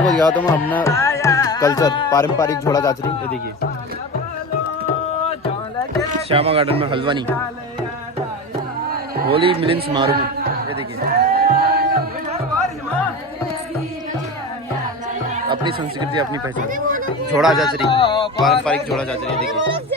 लोगों को दिखाता हूँ अपना कल्चर, पारंपरिक झोड़ा चाचरी। ये देखिए श्यामा गार्डन में हल्द्वानी होली मिलन समारोह में, ये देखिए अपनी संस्कृति अपनी पहचान, झोड़ा चाचरी, पारंपरिक झोड़ा चाचरी। देखिए